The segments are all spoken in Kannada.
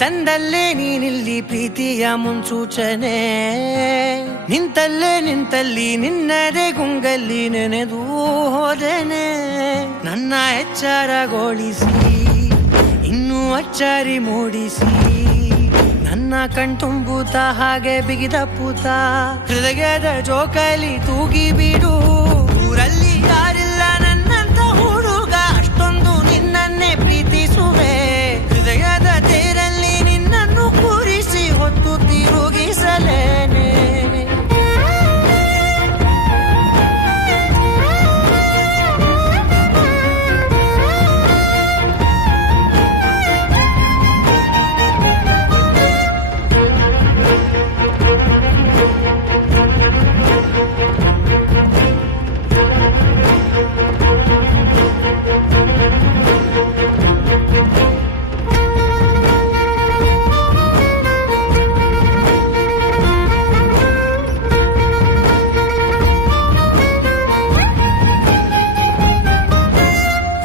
ತಂದಲ್ಲೇ ನೀನಿಲ್ಲಿ ಪ್ರೀತಿಯ ಮುನ್ಸೂಚನೆ. ನಿಂತಲ್ಲಿ ನಿನ್ನದೇ ಗುಂಗಲ್ಲಿ ನೆನೆದು ಹೋದೆನೆ. ನನ್ನ ಎಚ್ಚರಗೊಳಿಸಿ ಇನ್ನೂ ಅಚ್ಚರಿ ಮೂಡಿಸಿ ನನ್ನ ಕಣ್ತುಂಬುತ್ತ ಹಾಗೆ ಬಿಗಿದ ಪೂತ ಹೃದಯದ ಜೋಕಾಲಿ ತೂಗಿ ಬಿಡು. ಊರಲ್ಲಿ ಯಾರಿಲ್ಲ ನನ್ನಂತ ಹುಡುಗ, ಅಷ್ಟೊಂದು ನಿನ್ನನ್ನೇ ಪ್ರೀತಿಸುವೆ. ಹೃದಯದ ತೇರಲ್ಲಿ ನಿನ್ನನ್ನು ಕೂರಿಸಿ ಹೊತ್ತು ತಿರುಗಿಸಲೇನೆ.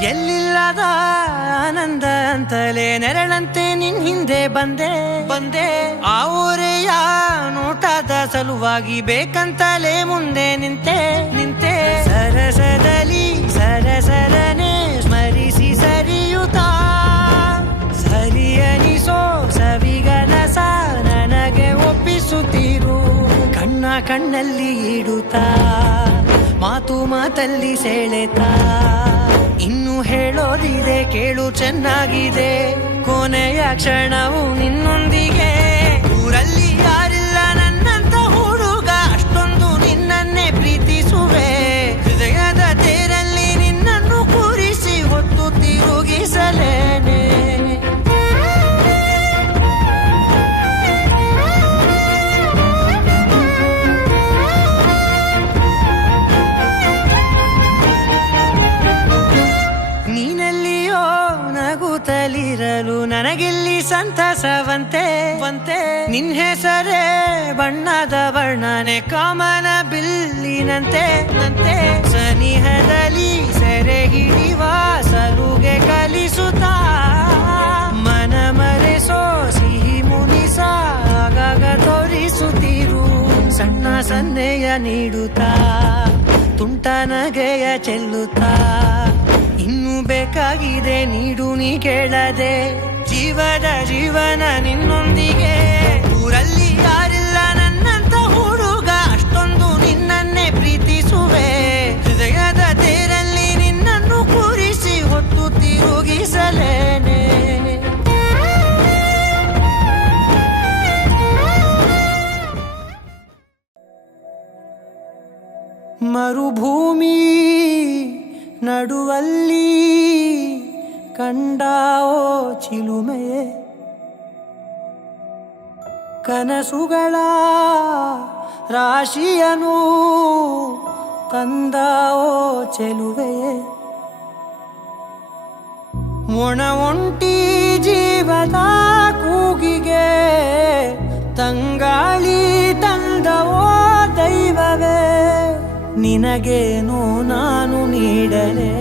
ಎಲ್ಲಿಲ್ಲದ ಆನಂದ ಅಂತಲೇ ನೆರಳಂತೆ ನಿನ್ ಹಿಂದೆ ಬಂದೆ. ಆ ಊರೆಯ ನೋಟದ ಸಲುವಾಗಿ ಬೇಕಂತಲೇ ಮುಂದೆ ನಿಂತೆ. ಸರಸದಲ್ಲಿ ಸರಸರನೆ ಸ್ಮರಿಸಿ ಸರಿಯುತ್ತಾ ಸರಿಯನಿಸೋ ಸವಿಗನಸ ನನಗೆ ಒಪ್ಪಿಸುತ್ತೀರು. ಕಣ್ಣಲ್ಲಿ ಇಡುತ್ತಾ ಮಾತಲ್ಲಿ ಸೆಳೆತಾ ಇನ್ನು ಹೇಳೋದಿದೆ ಕೇಳು ಚೆನ್ನಾಗಿದೆ. ಕೊನೆಯ ಕ್ಷಣವು ನಿನ್ನೊಂದಿಗೆ. ಊರಲ್ಲಿ ಯಾರಿಲ್ಲ ನನ್ನಂತ ಹುಡುಗ, ಅಷ್ಟೊಂದು ನಿನ್ನನ್ನೇ ಪ್ರೀತಿಸುವೆ. ಹೃದಯದ ತೇರಲ್ಲಿ ನಿನ್ನನ್ನು ಕೂರಿಸಿ ಹೊತ್ತು ತಿರುಗಿಸಲೇನೆ. ನೀನೆಲ್ಲಿಯೋ ನಗುತ್ತಲಿರಲು ನನಗಿಲ್ಲಿ ಸಂತಸವಂತೆ. ನಿನ್ ಹೆಸರೇ ಬಣ್ಣದ ವರ್ಣನೆ ಕಾಮನ ಬಿಲ್ಲಿನಂತೆ. ಸನಿಹದಲ್ಲಿ ಸೆರೆ ಹಿಡಿಯುವ ಸಲುಗೆ ಕಲಿಸುತ್ತಾ ಮನ ಮರೆಸೋ ಸಿಹಿ ಮುನಿಸ ಆಗಾಗ ತೋರಿಸುತ್ತೀರು. ಸಣ್ಣ ಸನ್ನೆಯ ನೀಡುತ್ತಾ ತುಂಟ ನಗೆಯ ಚೆಲ್ಲುತ್ತಾ ಇನ್ನು ಬೇಕಾಗಿದೆ ನೀಡು ನೀ ಕೇಳದೆ. ಜೀವನ ನಿನ್ನೊಂದಿಗೆ. ಊರಲ್ಲಿ ಯಾರಿಲ್ಲ ನನ್ನಂತ ಹುಡುಗ, ಅಷ್ಟೊಂದು ನಿನ್ನನ್ನೇ ಪ್ರೀತಿಸುವೆ. ಹೃದಯದ ತೇರಲ್ಲಿ ನಿನ್ನನ್ನು ಕೂರಿಸಿ ಹೊತ್ತು ತಿರುಗಿಸಲೇನೆ. ಮರುಭೂಮಿ ನಡುವಲ್ಲಿ ಕಂಡಾವೋ ಚಿಲುಮೆಯೇ, ಕನಸುಗಳ ರಾಶಿಯನು ತಂದಾವೋ ಚೆಲುವೆಯೇ. ಒಣ ಒಂಟಿ ಜೀವದ ಕೂಗಿಗೆ ತಂಗಾಳಿ ತಂದವೋ ದೈವವೇ. ನಿನಗೇನು ನಾನು ನೀಡಲೇ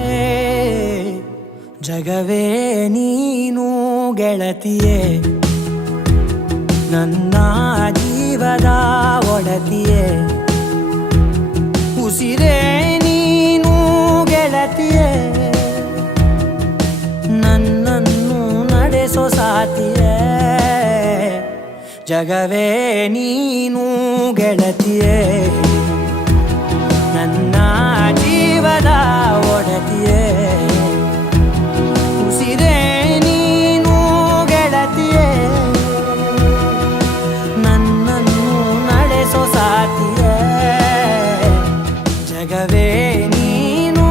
ಜಗವೇ ನೀನು ಗೆಳತಿಯೇ. ನನ್ನ ಜೀವದ ಒಡತಿಯೇ, ಉಸಿರೇ ನೀನು ಗೆಳತಿಯೇ. ನನ್ನನ್ನು ನಡೆಸೋ ಸಾತಿಯೇ, ಜಗವೇ ನೀನು ಗೆಳತಿಯೇ. ನನ್ನ ಜೀವದ ಒಡತಿಯೇ, ಉಸಿರೇ ನೀನು ಗೆಳತಿಯೇ. ನನ್ನನ್ನು ನಡೆಸೋ ಸಾತಿಯೇ, ಜಗವೇ ನೀನು.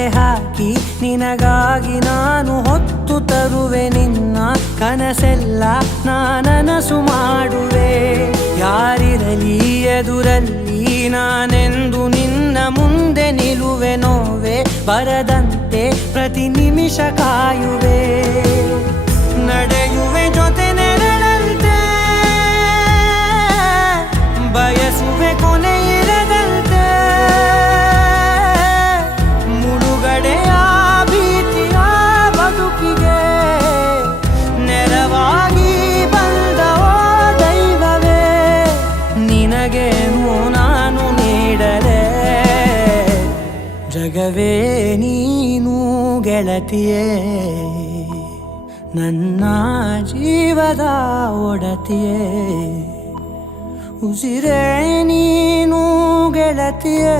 ಕಲೆ ಹಾಕಿ ನಿನಗಾಗಿ ನಾನು ಹೊತ್ತು ತರುವೆ ನಿನ್ನ ಕನಸೆಲ್ಲ ನಾನನಸು ಮಾಡುವೆ. ಯಾರಿರಲಿ ಎದುರಲ್ಲಿ ನಾನೆಂದು ನಿನ್ನ ಮುಂದೆ ನಿಲ್ಲುವೆ. ನೋವೆ ಬರದಂತೆ ಪ್ರತಿ ನಿಮಿಷ ಕಾಯುವೆ. ನಡೆಯುವೆ ಜೊತೆ ನೆರಳಂತೆ, ಬಯಸುವೆ ಕೊನೆ ಇರದಂತೆ. ಮುಳುಗಡೆಯ ಭೀತಿಯ ಬದುಕಿಗೆ ನೆರವಾಗಿ ಬಂದ ಓ ದೈವವೇ, ನಿನಗೇನು ನಾನು ನೀಡಲೆ ಜಗವೇ ನೀನು ಗೆಳತಿಯೇ, ನನ್ನ ಜೀವದ ಒಡತಿಯೇ. ಉಸಿರೇ ನೀನು ಗೆಳತಿಯೇ.